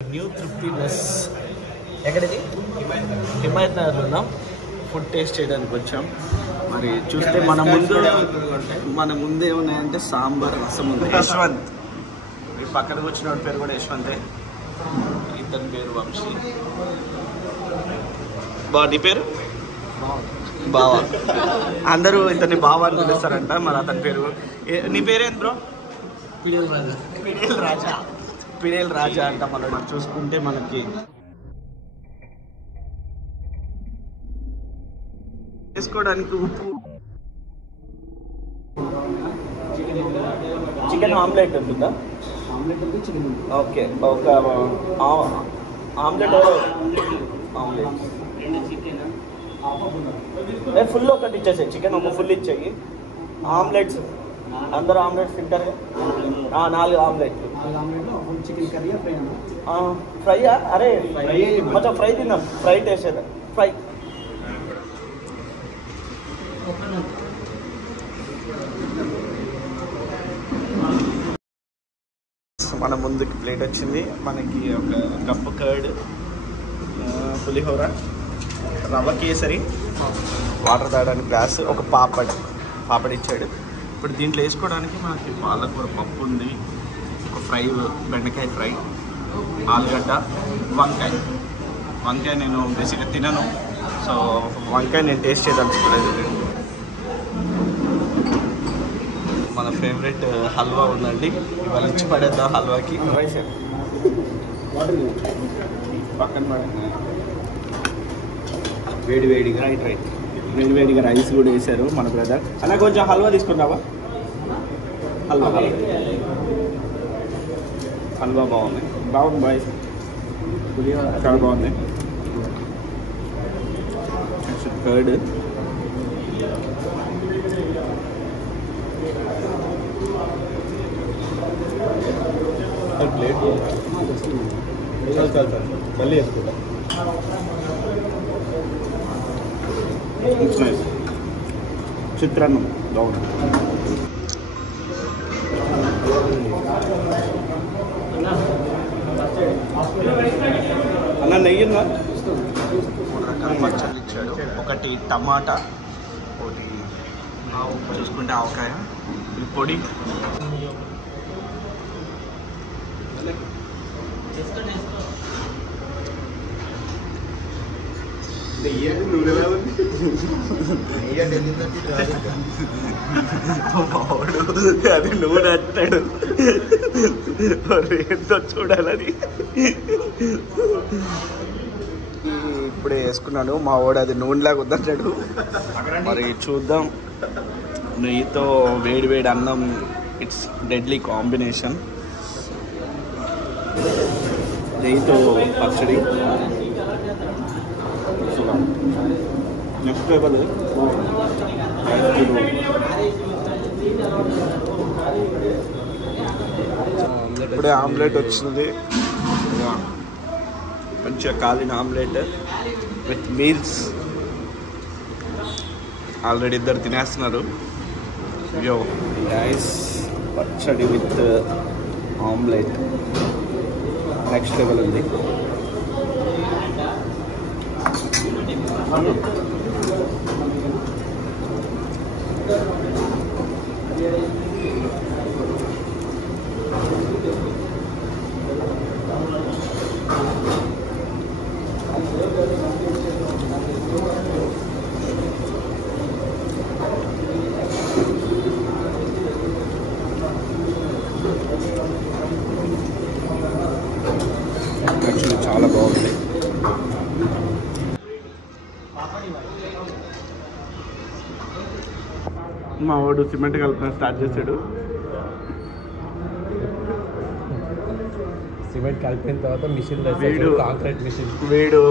New తృప్తి mess ఎక్కడిది హిమాయత్ నగర్లో ఉన్నాం. ఫుడ్ టేస్ట్ చేయడానికి వచ్చాం. మరి చూస్తే మన ముందు ఏమున్నాయంటే సాంబార్, రసం ఉంది. యశ్వంత్, మీ పక్కన వచ్చిన పేరు కూడా యశ్వంతే. ఇతని పేరు వంశీ. నీ పేరు బావా. అందరూ ఇతన్ని బావా అని పిలుస్తారంట. మరి అతని పేరు నీ పేరేంటి బ్రో? పిడేల్ రాజా అంట. మనం చూసుకుంటే మనకి చేసుకోవడానికి ఉప్పు, చికెన్ ఆమ్లెట్ ఉంటుందా? ఓకే, ఒక ఆమ్లెట్ ఫుల్ ఒకటి ఇచ్చేసాయి. చికెన్ ఒక ఫుల్ ఇచ్చేయి. ఆమ్లెట్స్ అందరూ ఆమ్లెట్స్ తింటారు. 4 ఆమ్లెట్లు. ఫ్రైయా? అరే కొంచెం ఫ్రై తిన్నాం. Fry taste fry. మన ముందుకి ప్లేట్ వచ్చింది. మనకి ఒక కప్పు కర్డ్, పులిహోర, రవ్వ కేసరి, వాటర్ తాగడానికి గ్లాస్, ఒక పాపడ్ ఇచ్చాడు. ఇప్పుడు దీంట్లో వేసుకోవడానికి మనకి పాలకూర పప్పు ఉంది, ఒక ఫ్రై, బెండకాయ ఫ్రై, ఆలుగడ్డ, వంకాయ నేను బేసిక్గా తినను, సో వంకాయ నేను టేస్ట్ చేయదలుచుకోలేదు. మన ఫేవరెట్ హల్వా ఉందండి. ఇవాళ ఇచ్చి పడేద్దాం హల్వాకి. రైస్ పక్కన వేడివేడిగా వేడివేడిగా రైస్ కూడా వేసారు మన బ్రదర్. అలా కొంచెం హల్వా తీసుకున్నావా? హల్వా బాగుంది బాయ్, చాలా బాగుంది. కర్డ్, ప్లేట్ మళ్ళీ వేసుకుంటా. చిత్రాన్నం బాగుంది. అన్న నెయ్యి 3 రకాల పచ్చళ్ళు ఇచ్చాడు. ఒకటి టమాటా, ఒకటి చూసుకుంటే ఆవకాయ, పొడి. అది నూనె అంటాడు, ఏంటో చూడాలని ఇప్పుడే వేసుకున్నాను. మా వాడు అది నూనెలాగా వద్దంటాడు. మరి చూద్దాం. నెయ్యితో వేడి అన్నం, ఇట్స్ డెడ్లీ కాంబినేషన్. నెయ్యితో పచ్చడి నెక్స్ట్ లెవెల్. ఇప్పుడే ఆమ్లెట్ వచ్చింది, మంచిగా కాలిన ఆమ్లెట్ విత్ మీల్స్. ఆల్రెడీ 2 తినేస్తున్నారు. రైస్, పచ్చడి విత్ ఆమ్లెట్ నెక్స్ట్ లెవెల్ ఉంది. యాక్చువల్లీ చాలా బాగుంది. మా వాడు సిమెంట్ కలపడం స్టార్ట్ చేశాడు. సిమెంట్ కలిపిన తర్వాత మిషన్ కాంక్రీట్ మిషన్. వీడు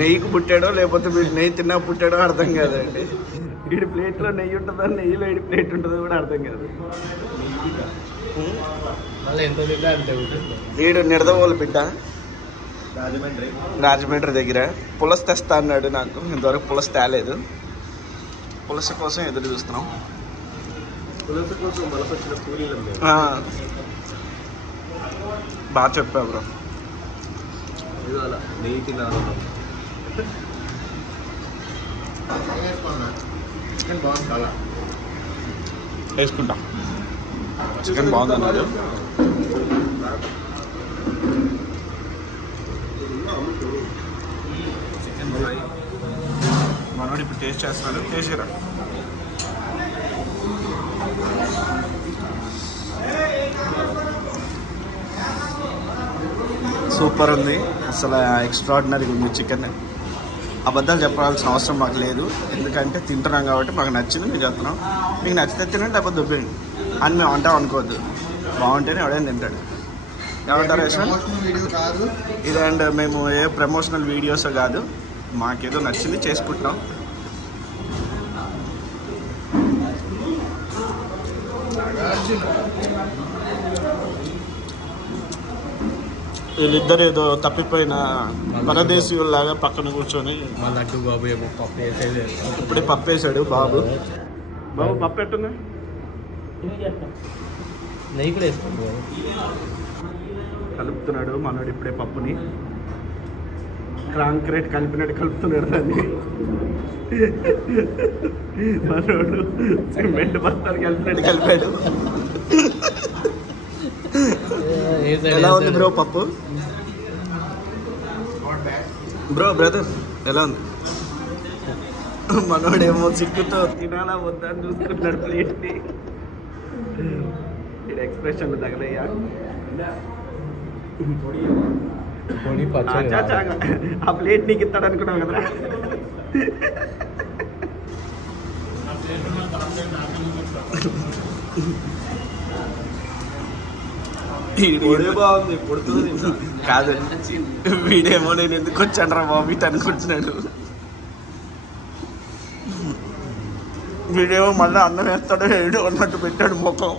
నెయ్యికి పుట్టాడో లేకపోతే వీడు నెయ్యి తిన్నా పుట్టాడో అర్థం కాదండి. వీడి ప్లేట్లో నెయ్యి ఉంటుందో నెయ్యిలో వీడి ప్లేట్ ఉంటుందో కూడా అర్థం కాదు. వీడు నిడదవోలు బిడ్డ, రాజమండ్రి దగ్గర పులస తెస్తా అన్నాడు. నాకు ఇంతవరకు పులస తేలేదు. పులస కోసం ఎదురు చూస్తున్నాం. బాగా చెప్పా బ్రో. నెయ్యి తిన్నాను. చికెన్ బాగుంది చాలా. వేసుకుంటా. చికెన్ బాగుంది అన్నాడు. చికెన్ ఫ్రై మనోడు ఇప్పుడు టేస్ట్ చేస్తున్నాడు. టేస్ట్ చేయరా. సూపర్ ఉంది అసలు. ఎక్స్ట్రాడినరీగా ఉంది చికెన్. అబద్ధాలు చెప్పాల్సిన అవసరం మాకు లేదు, ఎందుకంటే తింటున్నాం కాబట్టి మాకు నచ్చింది మేము చెప్తున్నాం. మీకు నచ్చితే తినండి, లేకపోతే దొబ్బేయండి అని మేము అంటాం అనుకోవద్దు. బాగుంటేనే ఎవడైనా తింటాడు. ఏమంటారు యశ్వంత్? వీడియో కాదు ఇది. అండ్ మేము ఏ ప్రమోషనల్ వీడియోస్ కాదు, మాకేదో నచ్చింది చేసుకుంటున్నాం. వీళ్ళిద్దరు ఏదో తప్పిపోయిన పరదేశీయుల్లాగా పక్కన కూర్చొని మా లడ్డు బాబు ఏమో పప్పు వేసేది. ఇప్పుడే పప్పు వేసాడు బాబు. బాబు పప్పు ఎట్టుంది? నెయ్యి కూడా వేసుకోండి. కలుపుతున్నాడు మనోడు ఇప్పుడే పప్పుని. కాంక్రీట్ కలిపినట్టు కలుపుతున్నాడు దాన్ని. మనోడు సిమెంట్ బస్తాలు కలిపినట్టు కలిపాడు. ఎలా ఉంది బ్రో పప్పు? బ్రదర్ ఎలా ఉంది? మనోడేమో సిగ్గుతో తినాలా వద్దా అని చూసుకుంటున్నాడు ప్లేట్ని. ఇది ఎక్స్ప్రెషన్లు తగలయ్యా. ఆ ప్లేట్ నీకు ఇస్తాడు అనుకున్నావు కదరా. బాగుంది పుడుతుంది కాదు, వీడేమో నేను ఎందుకు వచ్చాను రా బాబు ఇటు అనుకుంటున్నాడు. వీడేమో మళ్ళీ అన్నం వేస్తాడో ఏడో అన్నట్టు పెట్టాడు ముఖం.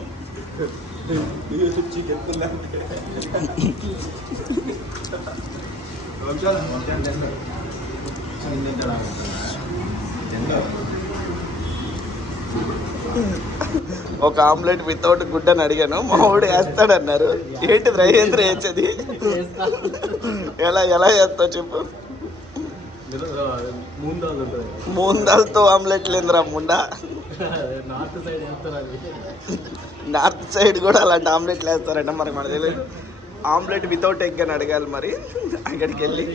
ఒక ఆమ్లెట్ వితౌట్ గుడ్ అని అడిగాను, మా వాడు వేస్తాడన్నారు. ఏంటి రైంద్ర వేసేది? ఎలా ఎలా వేస్తావు చెప్పు. మూందాలతో ఆమ్లెట్ లేదురా ముండా. నార్త్ సైడ్ కూడా అలాంటి ఆమ్లెట్లు వేస్తారంట. మరి మనకు తెలియదు. ఆమ్లెట్ వితౌట్ ఎగ్ అని అడగాలి మరి అక్కడికి వెళ్ళి.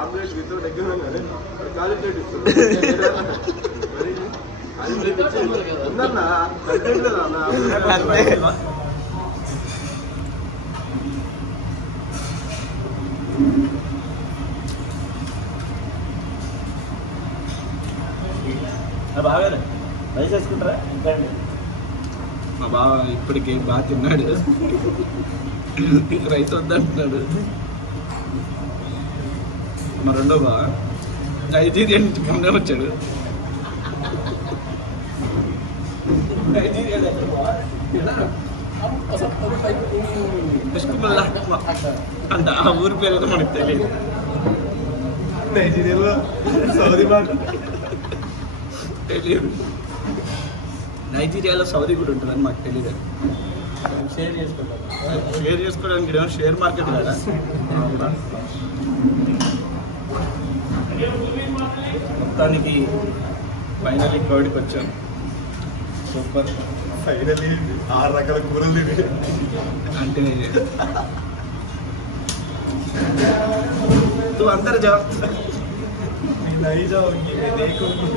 ఆమ్లెట్ వితౌట్ ఎగ్ అంతే. బాగా రైస్ వేసుకుంటారా? మా బావ ఇప్పటికి బాగా తిన్నాడు, రైస్ వద్దంటున్నాడు. మా రెండో బావ నైజీరియా నుంచి ముందే వచ్చాడు. అంత ఆ ఊరి పేరు ఏదో మనకు తెలియదు. నైజీరియాలో సౌదీ బాగా తెలియదు. నైజీరియాలో సౌదీ కూడా ఉంటుందని మాకు తెలియదు. షేర్ చేసుకుంటాం. షేర్ చేసుకోవడానికి షేర్ మార్కెట్ కదా. మొత్తానికి ఫైనల్లీ కర్డ్కి వచ్చాం. సూపర్. ఫైనల్లీ 6 రకాల కూరలు తిని అంటే तू अंदर जाओ. नहीं जाओगी मैं देखूंगी.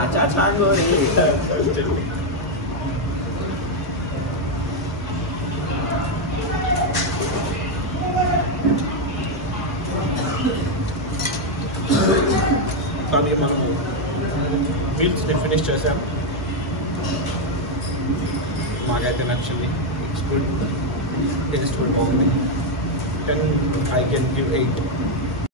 अच्छा छांगो रे. కానీ మనం మీల్స్ని ఫినిష్ చేసాం. మాకైతే నచ్చింది. ఇట్స్ గుడ్, టేస్ట్ కూడా బాగుంది. 10 I can give 8.